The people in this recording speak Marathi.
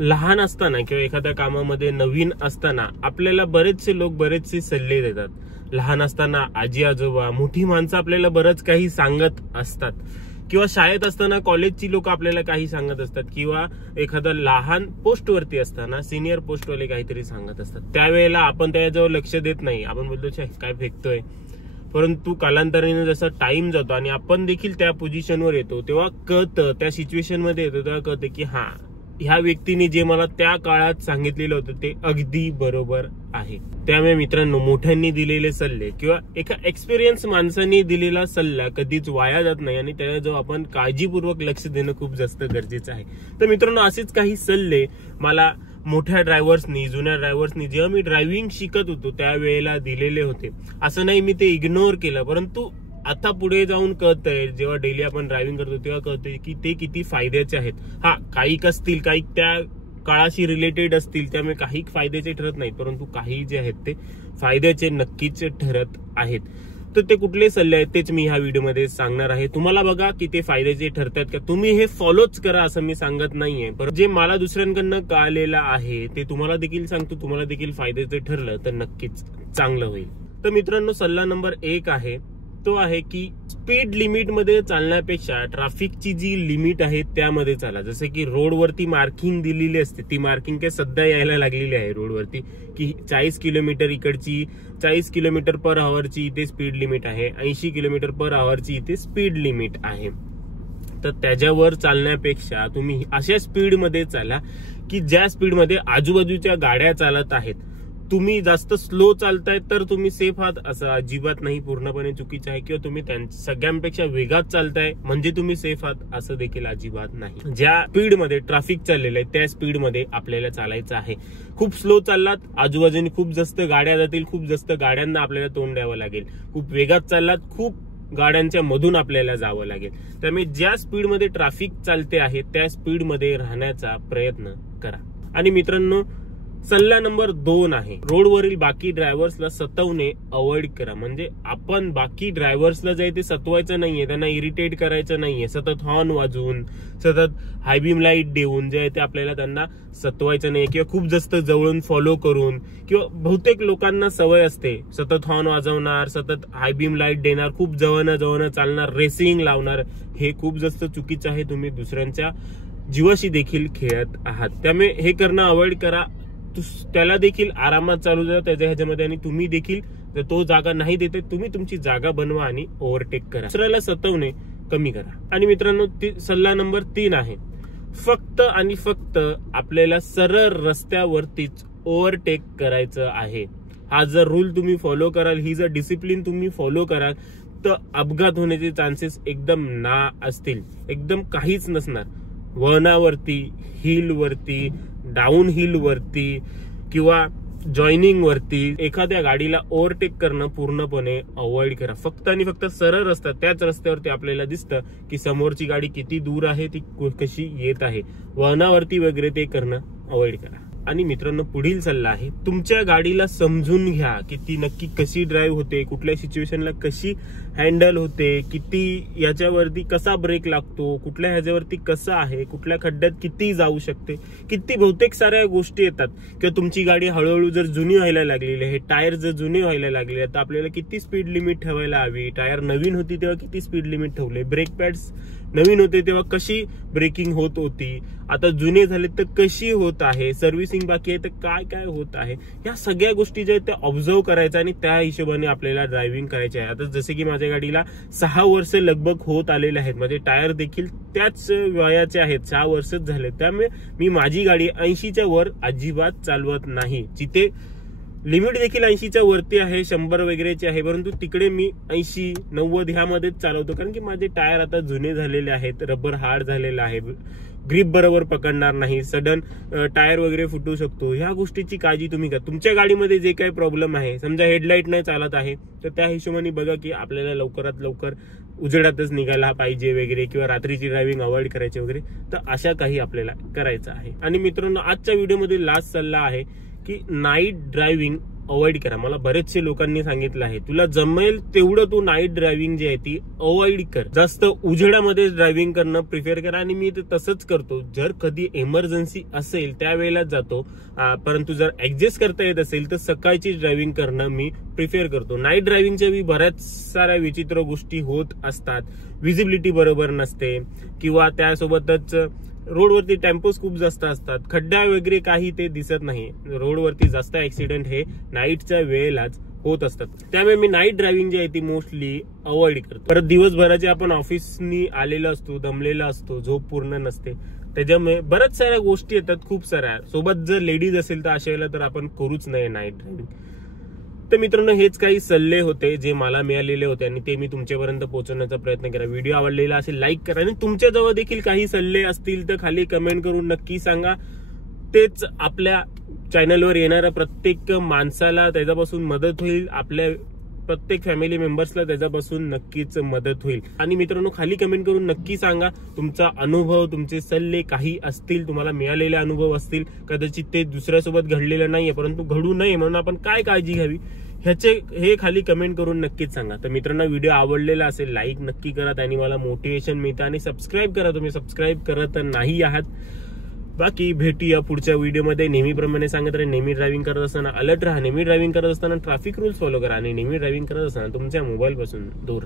लहान असताना किंवा एखाद्या कामामध्ये नवीन असताना आपल्याला बरेचसे लोक बरेचसे सल्ले देतात. लहान असताना आजी आजोबा मोठी माणसं आपल्याला बरंच काही सांगत असतात, किंवा शाळेत असताना कॉलेजची लोक आपल्याला काही सांगत असतात, किंवा एखादा लहान पोस्टवरती असताना सिनियर पोस्टवाले काहीतरी सांगत असतात. त्यावेळेला आपण त्याच्याजवळ लक्ष देत नाही, आपण बोलतो काय फेकतोय. परंतु कालांतराने जसा टाइम जातो आणि आपण देखील त्या पोझिशनवर येतो तेव्हा कळतं, त्या सिच्युएशन मध्ये येतो तेव्हा कळतं की हा, ह्या व्यक्तीने जे मला त्या काळात सांगितलेलं होतं ते अगदी बरोबर आहे. त्यामुळे मित्रांनो, मोठ्यांनी दिलेले सल्ले किंवा एका एक्सपिरियन्स माणसाने दिलेला सल्ला कधीच वाया जात नाही आणि त्याजवळ आपण काळजीपूर्वक लक्ष देणं खूप जास्त गरजेचं आहे. तर मित्रांनो, असेच काही सल्ले मला मोठ्या ड्रायव्हर्सनी, जुन्या ड्रायव्हर्सनी जेव्हा मी ड्रायव्हिंग शिकत होतो त्यावेळेला दिलेले होते. असं नाही मी ते इग्नोर केलं, परंतु आता पुढे जाऊन कळतंय, जेव्हा डेली आपण ड्रायव्हिंग करतो तेव्हा कळतंय की ते किती फायद्याचे आहेत. हा, काही असतील, काही त्या काळाशी रिलेटेड असतील, त्यामुळे काही फायद्याचे ठरत नाहीत, परंतु काही जे आहेत ते फायद्याचे नक्कीच ठरत आहेत. तर ते कुठले सल्ले आहेत तेच मी ह्या व्हिडिओमध्ये सांगणार आहे. तुम्हाला बघा की ते फायद्याचे ठरतात का, तुम्ही हे फॉलोच करा असं मी सांगत नाहीये, पण जे मला दुसऱ्यांकडनं कळलेलं आहे ते तुम्हाला देखील सांगतो. तुम्हाला देखील फायद्याचे ठरलं तर नक्कीच चांगलं होईल. तर मित्रांनो, सल्ला नंबर 1 आहे तो आहे की स्पीड लिमिट मध्ये चालण्यापेक्षा ट्रॅफिकची जी लिमिट आहे त्यामध्ये चाला. जसं की रोडवरती मार्किंग दिलेली असते, ती मार्किंग काय सध्या यायला लागलेली आहे रोडवरती की 40 किलोमीटर इकडची, 40 किलोमीटर पर आवरची इथे स्पीड लिमिट आहे, 80 किलोमीटर पर आवरची इथे स्पीड लिमिट आहे. तर त्याच्यावर चालण्यापेक्षा तुम्ही अशा स्पीड मध्ये चाला की ज्या स्पीड मध्ये आजूबाजूच्या गाड्या चालत आहेत. तुम्ही जास्त स्लो चालताय तर तुम्ही सेफ आहात असं अजिबात नाही, पूर्णपणे चुकीचं आहे. किंवा तुम्ही सगळ्यांपेक्षा वेगात चालताय म्हणजे तुम्ही सेफ आहात असं देखील अजिबात नाही. ज्या स्पीड मध्ये ट्रॅफिक चाललेलं आहे त्या स्पीड मध्ये आपल्याला चालायचं आहे. खूप स्लो चाललात, आजूबाजूने खूप जास्त गाड्या जातील, खूप जास्त गाड्यांना आपल्याला तोंड द्यावं लागेल. खूप वेगात चाललात, खूप गाड्यांच्या मधून आपल्याला जावं लागेल. त्यामुळे ज्या स्पीडमध्ये ट्रॅफिक चालते आहे त्या स्पीडमध्ये राहण्याचा प्रयत्न करा. आणि मित्रांनो, सल्ला नंबर 2 आहे, रोडवरील बाकी ड्रायव्हर्सला सतवणे अवॉइड करा. म्हणजे आपण बाकी ड्रायव्हर्सला जे ते सतवायचं नाहीये, त्यांना इरिटेट करायचं नाहीये. सतत हॉर्न वाजवून, सतत हाय बीम लाईट देऊन जे आहे ते आपल्याला त्यांना सतवायचं नाही, किंवा खूप जास्त जवळून फॉलो करून. किंवा बहुतेक लोकांना सवय असते सतत हॉर्न वाजवणार, सतत हाय बीम लाईट देणार, खूप जवळ चालणार, रेसिंग लावणार. हे खूप जास्त चुकीचं आहे. तुम्ही दुसऱ्यांच्या जीवाशी देखील खेळत आहात. त्यामुळे हे करणं अवॉइड करा. त्याला देखील आरामात चालू द्या त्याच्या ह्याच्यामध्ये, आणि तुम्ही देखील जर तो जागा नाही देते तुम्ही तुमची जागा बनवा आणि ओव्हरटेक करा. दुसऱ्याला सतवणे कमी करा. आणि मित्रांनो, सल्ला नंबर 3 आहे, फक्त आणि फक्त आपल्याला सरळ रस्त्यावरतीच ओव्हरटेक करायचं आहे. हा जर रूल तुम्ही फॉलो कराल, ही जर डिसिप्लिन तुम्ही फॉलो कराल तर अपघात होण्याचे चान्सेस एकदम ना असतील, एकदम काहीच नसणार. वळणावरती, हिल वरती, डाऊन हिल वरती किंवा जॉईनिंग वरती एखाद्या गाडीला ओव्हरटेक करणं पूर्णपणे अवॉइड करा. फक्त आणि फक्त सरळ रस्ता, त्याच रस्त्यावरती आपल्याला दिसतं की समोरची गाडी किती दूर आहे, ती कशी येत आहे. वळणावरती वगैरे ते करणं अवॉइड करा. आणि मित्रांनो, पुढील सल्ला आहे, तुमच्या गाडीला समजून घ्या की ती नक्की कशी ड्राईव्ह होते, कुठल्या सिच्युएशनला कशी हँडल होते, किती याच्यावरती कसा ब्रेक लागतो, कुठल्या ह्याच्यावरती कसं आहे, कुठल्या खड्ड्यात किती जाऊ शकते, किती बहुतेक साऱ्या गोष्टी येतात. किंवा तुमची गाडी हळूहळू जर जुनी व्हायला लागलेली आहे, टायर जर जुने व्हायला लागले तर आपल्याला किती स्पीड लिमिट ठेवायला हवी. टायर नवीन होती तेव्हा किती स्पीड लिमिट ठेवले, ब्रेक पॅड्स नवीन होते तेव्हा कशी ब्रेकिंग होत होती, आता जुने झाले तर कशी होत आहे, सर्व्हिसिंग बाकी आहे तर काय काय होत आहे. या सगळ्या गोष्टी ज्या आहेत त्या ऑब्झर्व करायच्या आणि त्या हिशोबाने आपल्याला ड्रायव्हिंग करायची आहे. आता जसे की माझ्या गाडीला 6 वर्ष लगभग होत आलेले आहेत, माझे टायर देखील त्याच वयाचे आहेत, 6 वर्षच झाले. त्यामुळे मी माझी गाडी 80च्या वर अजिबात चालवत नाही. जिथे लिमिट देखील 80च्या वरती आहे, 100 वगैरेची आहे, परंतु तिकडे मी 80-90 ह्यामध्येच चालवतो. कारण की माझे टायर आता जुने झालेले आहेत, रबर हार्ड झालेला आहे, ग्रिप बरोबर पकडणार नाही, सडन टायर वगैरे फुटू शकतो. ह्या गोष्टीची काळजी तुम्ही घ्या. तुमच्या गाडीमध्ये जे काही प्रॉब्लेम आहे, समजा हेडलाईट नाही चालत आहे तर त्या हिशोबाने बघा की आपल्याला लवकरात लवकर उजेडातच निघायला पाहिजे वगैरे, किंवा रात्रीची ड्रायव्हिंग अवॉइड करायची वगैरे. तर अशा काही आपल्याला करायचं आहे. आणि मित्रांनो, आजच्या व्हिडिओमध्ये लास्ट सल्ला आहे की नाईट ड्रायव्हिंग अवॉइड करा. मला बरेचसे लोकांनी सांगितलं आहे तुला जमेल तेवढं तू नाईट ड्रायव्हिंग जे आहे ती अवॉइड कर. जास्त उजेडामध्ये ड्रायव्हिंग करणं प्रिफर करा आणि मी तसंच करतो. जर कधी इमर्जन्सी असेल त्यावेळेलाच जातो, परंतु जर ऍडजस्ट करता येत असेल तर सकाळची ड्रायव्हिंग करणं मी प्रिफर करतो. नाईट ड्रायव्हिंगच्या बी बऱ्याच साऱ्या विचित्र गोष्टी होत असतात. विजिबिलिटी बरोबर नसते किंवा त्यासोबतच रोडवरती टेम्पोज खूप जास्त असतात, खड्डा वगैरे काही ते दिसत नाही. रोडवरती जास्त ऍक्सिडेंट हे नाईटच्या वेळेलाच होत असतात. त्यामुळे मी नाईट ड्रायव्हिंग जी आहे ती मोस्टली अवॉइड करतो. परत दिवसभराचे आपण ऑफिसनी आलेलो असतो, दमलेला असतो, झोप पूर्ण नसते, त्याच्यामुळे बऱ्याच साऱ्या गोष्टी येतात, खूप साऱ्या. सोबत जर लेडीज असेल तर अशा वेळेला तर आपण करूच नाही नाईट ड्रायव्हिंग. तर मित्रांनो हेच काही सल्ले होते जे मला मिळालेले होते आणि ते मी तुमच्यापर्यंत पोहोचवण्याचा प्रयत्न केला. व्हिडिओ आवडलेला असेल लाईक करा आणि तुमच्याजवळ देखील काही सल्ले असतील तर खाली कमेंट करून नक्की सांगा. तेच आपल्या चॅनलवर येणाऱ्या प्रत्येक माणसाला त्याच्यापासून मदत होईल, आपल्या प्रत्येक फॅमिली मेंबर्सला त्याच्यापासून नक्कीच मदत होईल. आणि मित्रांनो खाली कमेंट करून नक्की सांगा तुमचा अनुभव, तुमचे सल्ले काही असतील, तुम्हाला मिळालेले अनुभव असतील, कदाचित ते दुसऱ्यासोबत घडलेलं नाहीये परंतु घडू नये म्हणून आपण काय काळजी घ्यावी हे खाली कमेंट करून नक्कीच सांगा. तर मित्रांनो व्हिडिओ आवडलेला असेल लाईक नक्की करा, त्याने मला मोटिवेशन मिळतं. आणि सबस्क्राईब करा, तुम्ही सबस्क्राईब करत नाही आहात. बाकी भेटूया पुढच्या व्हिडिओमध्ये. नेहमीप्रमाणे सांगत राहा, नेहमी ड्रायव्हिंग करत असताना अलर्ट राहा, नेहमी ड्रायव्हिंग करत असताना ट्रॅफिक रूल्स फॉलो करा आणि नेहमी ड्रायव्हिंग करत असताना तुमच्या मोबाईल पासून दूर